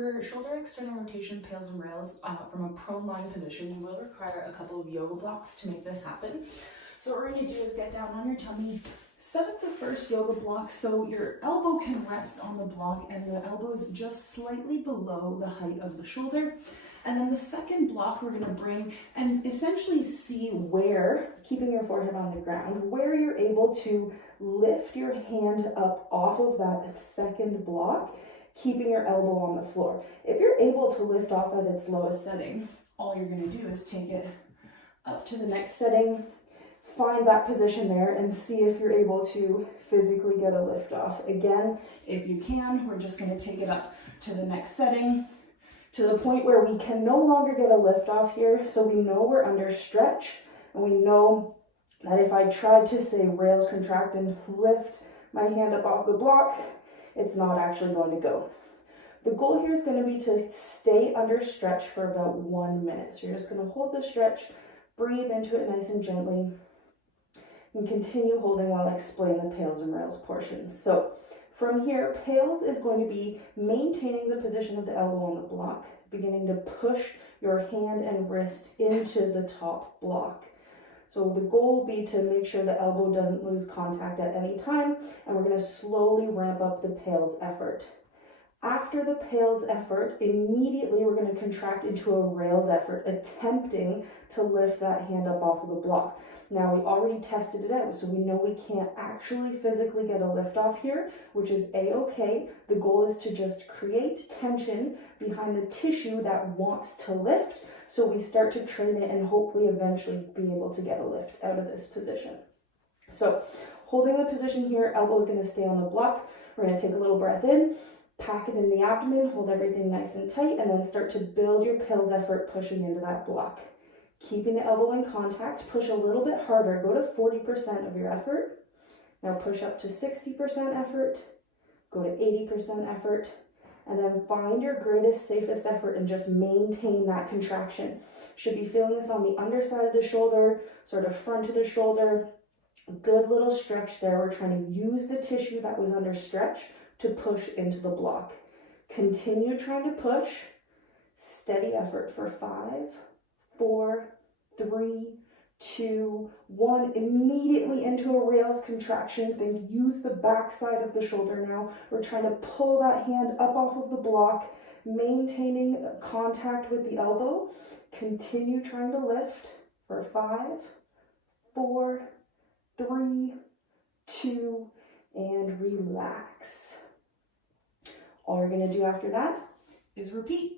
For shoulder external rotation, pails and rails from a prone lying position, you will require a couple of yoga blocks to make this happen. So what we're going to do is get down on your tummy, set up the first yoga block so your elbow can rest on the block and the elbow is just slightly below the height of the shoulder. And then the second block we're going to bring and essentially see where, keeping your forehead on the ground, where you're able to lift your hand up off of that second block, keeping your elbow on the floor. If you're able to lift off at its lowest setting, all you're going to do is take it up to the next setting, find that position there and see if you're able to physically get a lift off. Again, if you can, we're just going to take it up to the next setting, to the point where we can no longer get a lift off here, so we know we're under stretch, and we know that if I tried to say rails contract and lift my hand up off the block, it's not actually going to go. The goal here is going to be to stay under stretch for about 1 minute. So you're just going to hold the stretch, breathe into it nice and gently, and continue holding while I explain the pails and rails portion. So from here, pails is going to be maintaining the position of the elbow on the block, beginning to push your hand and wrist into the top block. So the goal will be to make sure the elbow doesn't lose contact at any time, and we're going to slowly ramp up the pails effort. After the pails effort, immediately we're going to contract into a rails effort, attempting to lift that hand up off of the block. Now, we already tested it out, so we know we can't actually physically get a lift off here, which is a-okay. The goal is to just create tension behind the tissue that wants to lift, so we start to train it and hopefully eventually be able to get a lift out of this position. So, holding the position here, elbow is going to stay on the block. We're going to take a little breath in, pack it in the abdomen, hold everything nice and tight, and then start to build your pails effort pushing into that block. Keeping the elbow in contact, push a little bit harder, go to 40% of your effort. Now push up to 60% effort, go to 80% effort, and then find your greatest, safest effort and just maintain that contraction. Should be feeling this on the underside of the shoulder, sort of front of the shoulder. Good little stretch there. We're trying to use the tissue that was under stretch to push into the block. Continue trying to push. Steady effort for 5, 4, 3, 2, 1. Immediately into a rails contraction. Then use the back side of the shoulder now. We're trying to pull that hand up off of the block, maintaining contact with the elbow. Continue trying to lift for 5, 4, 3, 2, and relax. All you're going to do after that is repeat.